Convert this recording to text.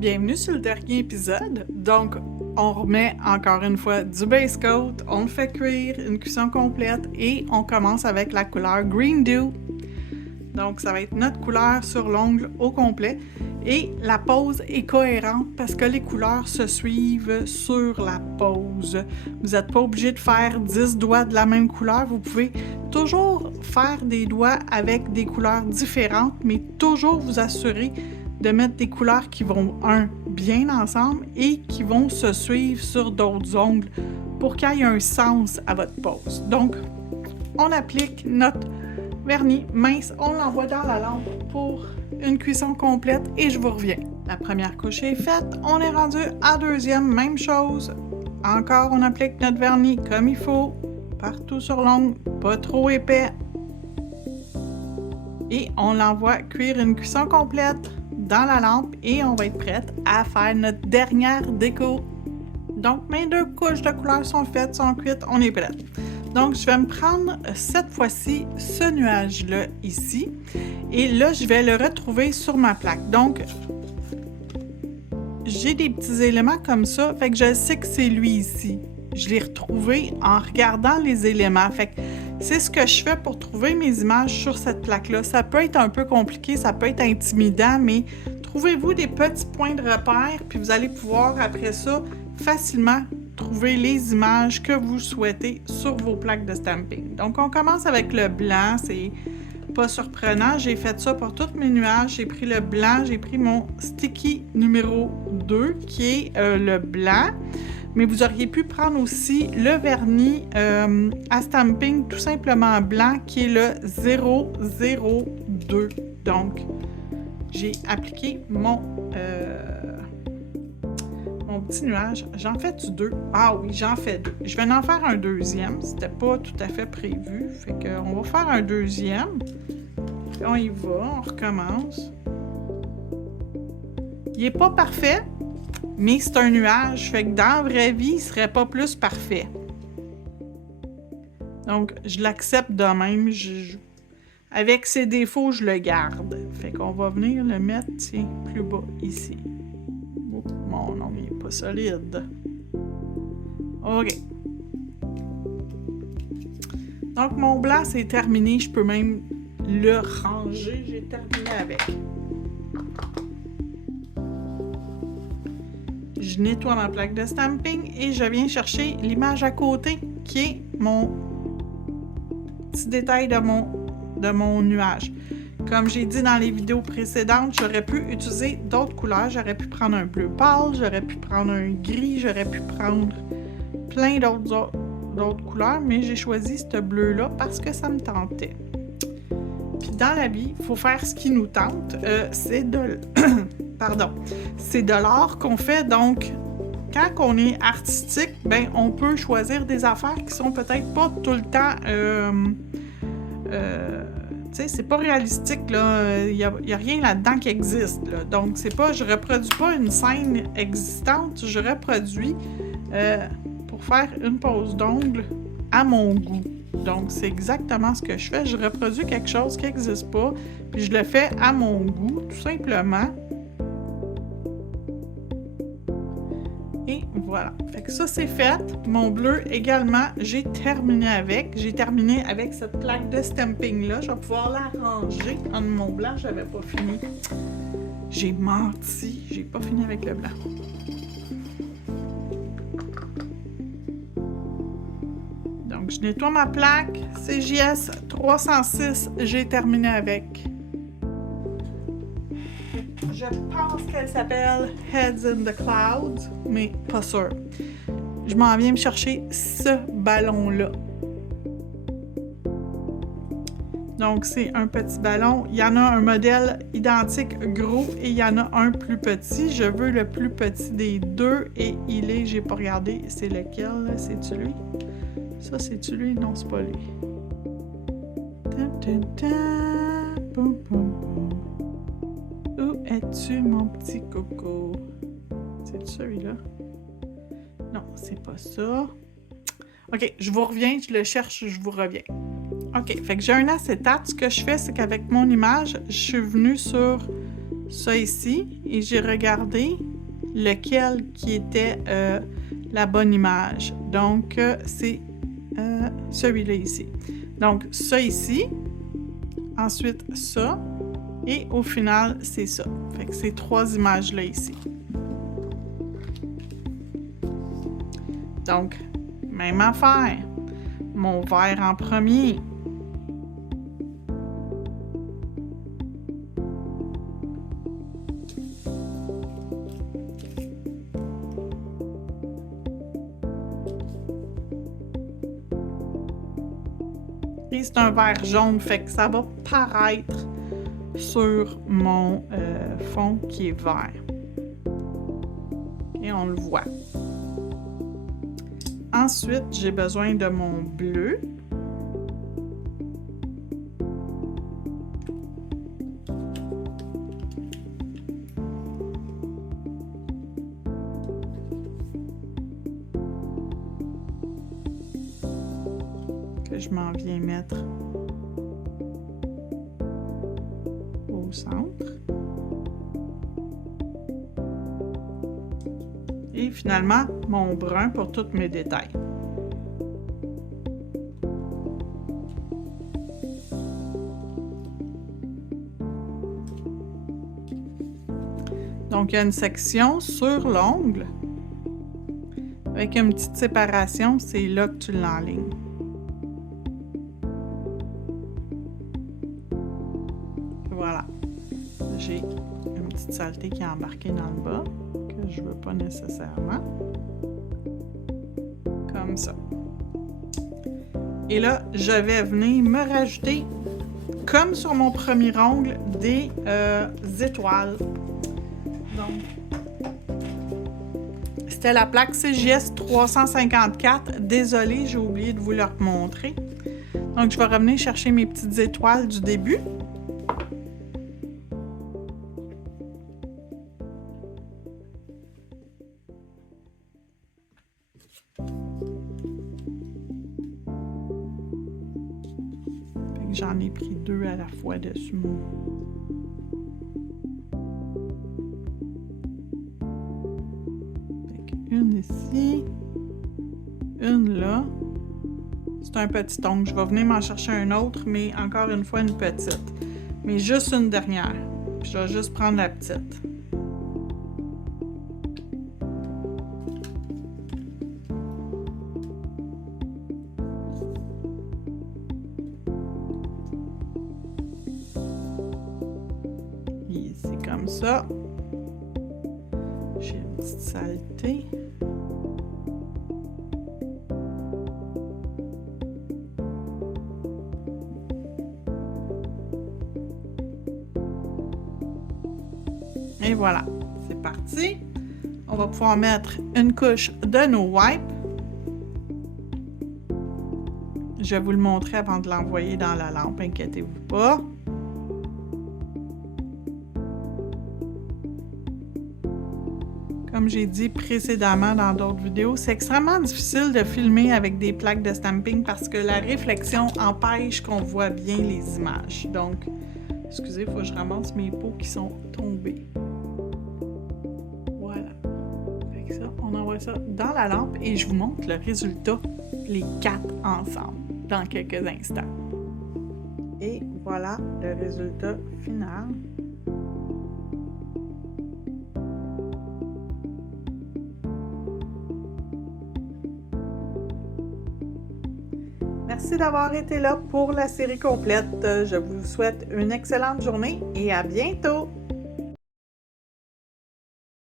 Bienvenue sur le dernier épisode. Donc, on remet encore une fois du base coat, on le fait cuire, une cuisson complète et on commence avec la couleur Green Dew. Donc, ça va être notre couleur sur l'ongle au complet. Et la pose est cohérente parce que les couleurs se suivent sur la pose. Vous n'êtes pas obligé de faire 10 doigts de la même couleur. Vous pouvez toujours faire des doigts avec des couleurs différentes, mais toujours vous assurer de mettre des couleurs qui vont, bien ensemble et qui vont se suivre sur d'autres ongles pour qu'il y ait un sens à votre pose. Donc, on applique notre vernis mince, on l'envoie dans la lampe pour une cuisson complète et je vous reviens. La première couche est faite, on est rendu à deuxième, même chose. Encore, on applique notre vernis comme il faut, partout sur l'ongle, pas trop épais. Et on l'envoie cuire une cuisson complète dans la lampe et on va être prête à faire notre dernière déco. Donc, mes deux couches de couleurs sont faites, sont cuites, on est prête. Donc, je vais me prendre cette fois-ci ce nuage-là ici et là, je vais le retrouver sur ma plaque. Donc, j'ai des petits éléments comme ça, fait que je sais que c'est lui ici. Je l'ai retrouvé en regardant les éléments, fait que c'est ce que je fais pour trouver mes images sur cette plaque-là. Ça peut être un peu compliqué, ça peut être intimidant, mais trouvez-vous des petits points de repère, puis vous allez pouvoir, après ça, facilement trouver les images que vous souhaitez sur vos plaques de stamping. Donc, on commence avec le blanc, c'est pas surprenant. J'ai fait ça pour tous mes nuages. J'ai pris le blanc, j'ai pris mon sticky numéro 2, qui est le blanc. Mais vous auriez pu prendre aussi le vernis à stamping tout simplement blanc qui est le 002. Donc, j'ai appliqué mon petit nuage. J'en fais-tu deux? Ah oui, j'en fais deux. Je vais en faire un deuxième. C'était pas tout à fait prévu. Fait qu'on va faire un deuxième. Puis on y va, on recommence. Il est pas parfait, mais c'est un nuage, fait que dans la vraie vie, il serait pas plus parfait. Donc, je l'accepte de même. Avec ses défauts, je le garde. Fait qu'on va venir le mettre, tiens, plus bas, ici. Oh, mon nom, il est pas solide. OK. Donc, mon blanc, c'est terminé. Je peux même le ranger. J'ai terminé avec. Je nettoie ma plaque de stamping et je viens chercher l'image à côté qui est mon petit détail de mon nuage. Comme j'ai dit dans les vidéos précédentes, j'aurais pu utiliser d'autres couleurs. J'aurais pu prendre un bleu pâle, j'aurais pu prendre un gris, j'aurais pu prendre plein d'autres couleurs, mais j'ai choisi ce bleu-là parce que ça me tentait. Puis dans la vie, il faut faire ce qui nous tente. C'est de l'art qu'on fait, donc quand on est artistique, ben on peut choisir des affaires qui sont peut-être pas tout le temps tu sais, c'est pas réalistique, là. Il y a rien là-dedans qui existe, là. Donc, c'est pas, je reproduis pas une scène existante, je reproduis pour faire une pose d'ongle à mon goût. Donc, c'est exactement ce que je fais. Je reproduis quelque chose qui n'existe pas, puis je le fais à mon goût, tout simplement. Et voilà. Fait que ça, c'est fait. Mon bleu également, j'ai terminé avec. J'ai terminé avec cette plaque de stamping-là. Je vais pouvoir la ranger. En mon blanc, j'avais pas fini. J'ai menti. J'ai pas fini avec le blanc. Donc, je nettoie ma plaque. CJS 306, j'ai terminé avec. Je pense qu'elle s'appelle Heads in the Clouds, mais pas sûr. Je m'en viens me chercher ce ballon-là. Donc, c'est un petit ballon. Il y en a un modèle identique gros et il y en a un plus petit. Je veux le plus petit des deux et il est, j'ai pas regardé, c'est lequel, là? C'est-tu lui? Ça, c'est-tu lui? Non, c'est pas lui. Boum, boum, boum. Où es-tu, mon petit coco? C'est celui-là? Non, c'est pas ça. OK, je vous reviens, je le cherche, je vous reviens. OK, fait que j'ai un acétate. Ce que je fais, c'est qu'avec mon image, je suis venue sur ça ici et j'ai regardé lequel qui était la bonne image. Donc, c'est celui-là ici. Donc, ça ici, ensuite ça, et au final, c'est ça. Fait que ces 3 images-là ici. Donc, même affaire. Mon vert en premier. Et c'est un vert jaune, fait que ça va paraître sur mon fond qui est vert. Et on le voit. Ensuite, j'ai besoin de mon bleu. Que je m'en viens mettre au centre. Et finalement, mon brun pour tous mes détails. Donc, il y a une section sur l'ongle avec une petite séparation, c'est là que tu l'enlignes. Voilà. J'ai une petite saleté qui est embarquée dans le bas, que je ne veux pas nécessairement. Comme ça. Et là, je vais venir me rajouter, comme sur mon premier ongle, des étoiles. Donc, c'était la plaque CJS 354. Désolée, j'ai oublié de vous le montrer. Donc, je vais revenir chercher mes petites étoiles du début. J'en ai pris 2 à la fois dessus mon. Une ici, une là. C'est un petit ongle. Je vais venir m'en chercher un autre, mais encore une fois une petite. Mais juste une dernière. Puis je vais juste prendre la petite. Et c'est comme ça. J'ai une petite saleté. Et voilà, c'est parti. On va pouvoir mettre une couche de No Wipe. Je vais vous le montrer avant de l'envoyer dans la lampe, inquiétez-vous pas. Comme j'ai dit précédemment dans d'autres vidéos, c'est extrêmement difficile de filmer avec des plaques de stamping parce que la réflexion empêche qu'on voit bien les images. Donc, excusez, il faut que je ramasse mes pots qui sont tombés. Voilà. Fait que ça, on envoie ça dans la lampe et je vous montre le résultat, les 4 ensemble, dans quelques instants. Et voilà le résultat final. Merci d'avoir été là pour la série complète. Je vous souhaite une excellente journée et à bientôt!